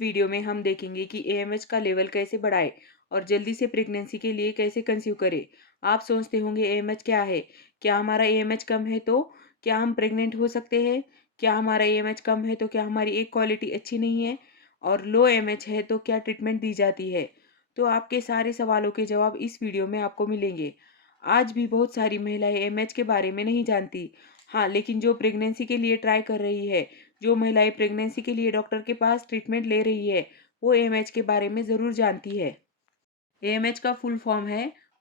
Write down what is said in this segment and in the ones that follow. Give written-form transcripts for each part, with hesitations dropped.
इस वीडियो में हम देखेंगे कि एएमएच का लेवल कैसे बढ़ाएं और जल्दी से प्रेगनेंसी के लिए कैसे कंसीव करें। आप सोचते होंगे एएमएच क्या है? क्या हमारा एएमएच कम है तो क्या हम प्रेग्नेंट हो सकते हैं? क्या हमारा एएमएच कम है तो क्या हमारी एग क्वालिटी अच्छी नहीं है? और लो एएमएच है तो क्या ट्रीटमेंट दी जाती है? तो आपके सारे सवालों के जवाब इस वीडियो में आपको मिलेंगे। आज भी बहुत सारी महिलाएं एएमएच के बारे में नहीं जानती। हाँ, लेकिन जो प्रेगनेंसी के लिए ट्राई कर रही है, जो महिलाएं प्रेगनेंसी के लिए डॉक्टर के पास ट्रीटमेंट ले रही है, वो एएमएच के बारे में ज़रूर जानती है। एएमएच का फुल फॉर्म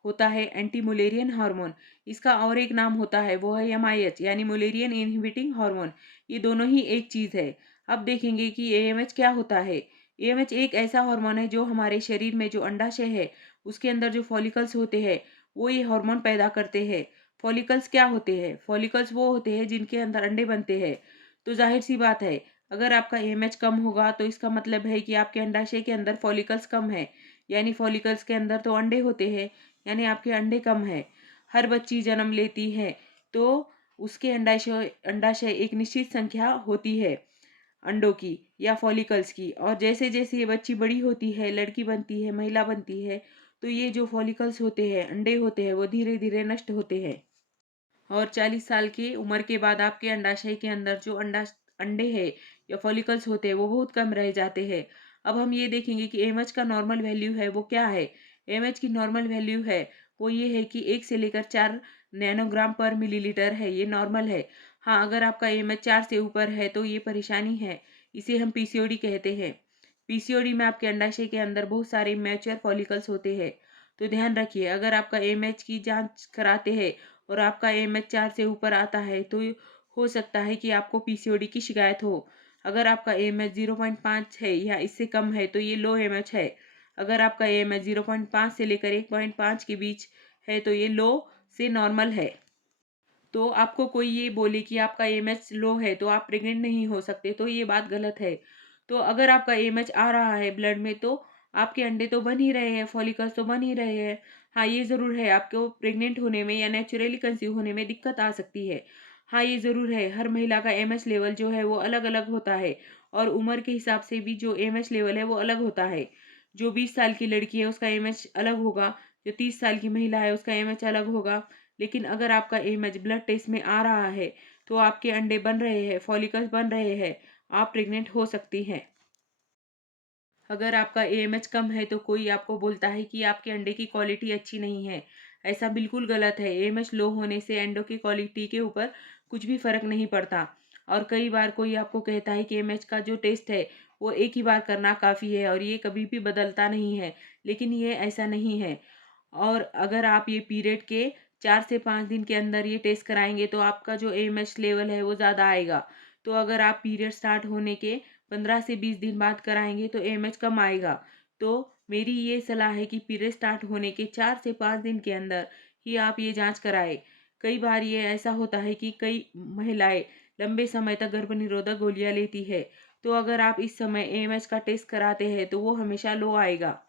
होता है एंटी मुलेरियन हार्मोन। इसका और एक नाम होता है, वो है एमआईएच यानी मुलेरियन इनहिबिटिंग हार्मोन। ये दोनों ही एक चीज़ है। अब देखेंगे कि एएमएच क्या होता है। एएमएच एक ऐसा हार्मोन है जो हमारे शरीर में जो अंडाशय है, उसके अंदर जो फॉलिकल्स होते हैं, वो ये हार्मोन पैदा करते हैं। फॉलिकल्स क्या होते हैं? फॉलिकल्स वो होते हैं जिनके अंदर अंडे बनते हैं। तो जाहिर सी बात है, अगर आपका एएमएच कम होगा तो इसका मतलब है कि आपके अंडाशय के अंदर फॉलिकल्स कम है, यानी फॉलिकल्स के अंदर तो अंडे होते हैं, यानी आपके अंडे कम है। हर बच्ची जन्म लेती है तो उसके अंडाशय अंडाशय एक निश्चित संख्या होती है अंडों की या फॉलिकल्स की, और जैसे जैसे ये बच्ची बड़ी होती है, लड़की बनती है, महिला बनती है, तो ये जो फॉलिकल्स होते हैं, अंडे होते हैं, वो धीरे धीरे नष्ट होते हैं। और 40 साल की उम्र के बाद आपके अंडाशय के अंदर जो अंडे हैं या फॉलिकल्स होते हैं, वो बहुत कम रह जाते हैं। अब हम ये देखेंगे कि एमएच का नॉर्मल वैल्यू है वो क्या है। एमएच की नॉर्मल वैल्यू है वो ये है कि 1 से लेकर 4 नैनोग्राम पर मिलीलीटर है, ये नॉर्मल है। हाँ, अगर आपका एमएच 4 से ऊपर है तो ये परेशानी है, इसे हम पीसीओडी कहते हैं। पीसीओडी में आपके अंडाशय के अंदर बहुत सारे मैच्योर फॉलिकल्स होते हैं। तो ध्यान रखिए, अगर आपका एमएच की जांच कराते हैं और आपका एएमएच 4 से ऊपर आता है तो हो सकता है कि आपको पीसीओडी की शिकायत हो। अगर आपका एएमएच 0.5 है या इससे कम है तो ये लो एएमएच है। अगर आपका एएमएच 0.5 से लेकर 1.5 के बीच है तो ये लो से नॉर्मल है। तो आपको कोई ये बोले कि आपका एएमएच लो है तो आप प्रेग्नेंट नहीं हो सकते, तो ये बात गलत है। तो अगर आपका एएमएच आ रहा है ब्लड में तो आपके अंडे तो बन ही रहे हैं, फॉलिकल्स तो बन ही रहे हैं। हाँ, ये ज़रूर है, आपको प्रेग्नेंट होने में या नेचुरली कंसीव होने में दिक्कत आ सकती है। हाँ, ये ज़रूर है, हर महिला का एएमएच लेवल जो है वो अलग-अलग होता है और उम्र के हिसाब से भी जो एएमएच लेवल है वो अलग होता है। जो 20 साल की लड़की है उसका एएमएच अलग होगा, जो 30 साल की महिला है उसका एएमएच अलग होगा। लेकिन अगर आपका एमएच ब्लड टेस्ट में आ रहा है तो आपके अंडे बन रहे हैं, फॉलिकल्स बन रहे हैं, आप प्रेग्नेंट हो सकती हैं। अगर आपका एएमएच कम है तो कोई आपको बोलता है कि आपके अंडे की क्वालिटी अच्छी नहीं है। ऐसा बिल्कुल गलत है। एएमएच लो होने से अंडों की क्वालिटी के ऊपर कुछ भी फ़र्क नहीं पड़ता। और कई बार कोई आपको कहता है कि एएमएच का जो टेस्ट है वो एक ही बार करना काफ़ी है और ये कभी भी बदलता नहीं है, लेकिन ये ऐसा नहीं है। और अगर आप ये पीरियड के 4 से 5 दिन के अंदर ये टेस्ट कराएँगे तो आपका जो एएमएच लेवल है वो ज़्यादा आएगा। तो अगर आप पीरियड स्टार्ट होने के 15 से 20 दिन बाद कराएँगे तो एएमएच कम आएगा। तो मेरी ये सलाह है कि पीरियड स्टार्ट होने के 4 से 5 दिन के अंदर ही आप ये जाँच कराएँ। कई बार ये ऐसा होता है कि कई महिलाएँ लंबे समय तक गर्भ-निरोधक गोलियाँ लेती है। तो अगर आप इस समय एएमएच का टेस्ट कराते हैं तो वो हमेशा लो आएगा।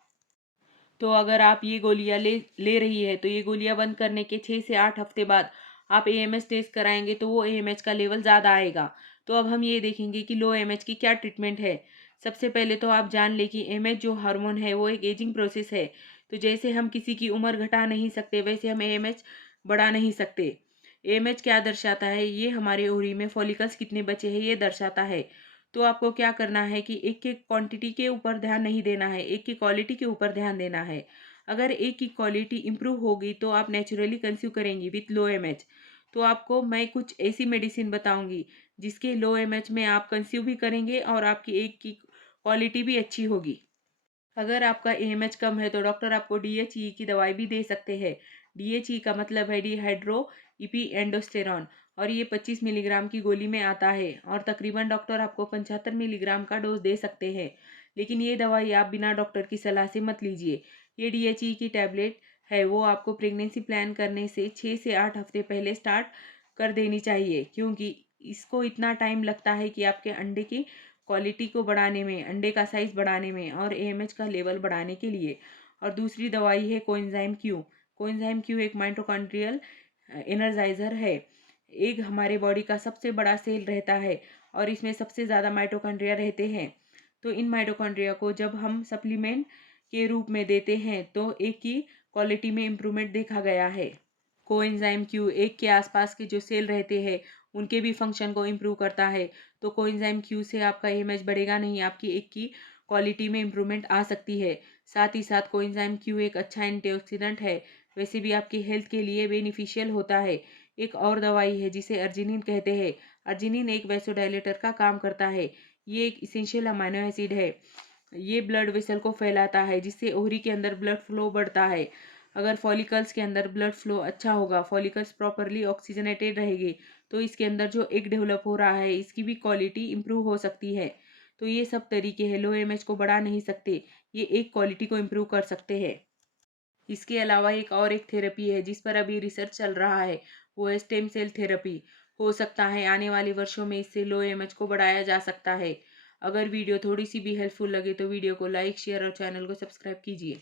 तो अगर आप ये गोलियाँ ले ले रही है तो ये गोलियाँ बंद करने के 6 से 8 हफ्ते बाद आप एएमएच टेस्ट कराएँगे तो वो एएमएच का लेवल ज़्यादा आएगा। तो अब हम ये देखेंगे कि लो एएमएच की क्या ट्रीटमेंट है। सबसे पहले तो आप जान लें कि एएमएच जो हार्मोन है वो एक एजिंग प्रोसेस है। तो जैसे हम किसी की उम्र घटा नहीं सकते वैसे हम एएमएच बढ़ा नहीं सकते। एएमएच क्या दर्शाता है? ये हमारे ओवरी में फॉलिकल्स कितने बचे हैं ये दर्शाता है। तो आपको क्या करना है कि एक की क्वांटिटी के ऊपर ध्यान नहीं देना है, एक की क्वालिटी के ऊपर ध्यान देना है। अगर एक की क्वालिटी इम्प्रूव होगी तो आप नेचुरली कंसीव करेंगी विथ लो एमएच। तो आपको मैं कुछ ऐसी मेडिसिन बताऊंगी जिसके लो एमएच में आप कंसीव भी करेंगे और आपकी एक की क्वालिटी भी अच्छी होगी। अगर आपका एएमएच कम है तो डॉक्टर आपको डीएचई की दवाई भी दे सकते हैं। डीएचई का मतलब है डिहाइड्रो इपीएंडोस्टेरॉन, और ये 25 मिलीग्राम की गोली में आता है और तकरीबन डॉक्टर आपको 75 मिलीग्राम का डोज दे सकते हैं। लेकिन ये दवाई आप बिना डॉक्टर की सलाह से मत लीजिए। ये डीएचई की टैबलेट है वो आपको प्रेगनेंसी प्लान करने से 6 से 8 हफ्ते पहले स्टार्ट कर देनी चाहिए, क्योंकि इसको इतना टाइम लगता है कि आपके अंडे की क्वालिटी को बढ़ाने में, अंडे का साइज़ बढ़ाने में और एएमएच का लेवल बढ़ाने के लिए। और दूसरी दवाई है कोएंजाइम क्यू। कोएंजाइम क्यू एक माइटोकॉन्ड्रियल एनर्जाइज़र है। एक हमारे बॉडी का सबसे बड़ा सेल रहता है और इसमें सबसे ज़्यादा माइटोकॉन्ड्रिया रहते हैं। तो इन माइटोकॉन्ड्रिया को जब हम सप्लीमेंट के रूप में देते हैं तो एग की क्वालिटी में इम्प्रूवमेंट देखा गया है। कोएंजाइम क्यू एग के आसपास के जो सेल रहते हैं उनके भी फंक्शन को इम्प्रूव करता है। तो कोएंजाइम क्यू से आपका एएमएच बढ़ेगा नहीं, आपकी एग की क्वालिटी में इम्प्रूवमेंट आ सकती है। साथ ही साथ कोएंजाइम क्यू एक अच्छा एंटीऑक्सीडेंट है, वैसे भी आपकी हेल्थ के लिए बेनिफिशियल होता है। एक और दवाई है जिसे अर्जिनिन कहते हैं। अर्जिनिन एक वैसोडाइलेटर का काम करता है। ये एक इसेंशियल अमाइनो एसिड है। ये ब्लड वेसल को फैलाता है जिससे ओवरी के अंदर ब्लड फ्लो बढ़ता है। अगर फॉलिकल्स के अंदर ब्लड फ्लो अच्छा होगा, फॉलिकल्स प्रॉपरली ऑक्सीजनेटेड रहेगी, तो इसके अंदर जो एग डेवलप हो रहा है इसकी भी क्वालिटी इंप्रूव हो सकती है। तो ये सब तरीके हैं, लो एमएच को बढ़ा नहीं सकते, ये एक क्वालिटी को इम्प्रूव कर सकते हैं। इसके अलावा एक थेरेपी है जिस पर अभी रिसर्च चल रहा है, वो है स्टेम सेल थेरेपी। हो सकता है आने वाले वर्षों में इससे लो एमएच को बढ़ाया जा सकता है। अगर वीडियो थोड़ी सी भी हेल्पफुल लगे तो वीडियो को लाइक, शेयर और चैनल को सब्सक्राइब कीजिए।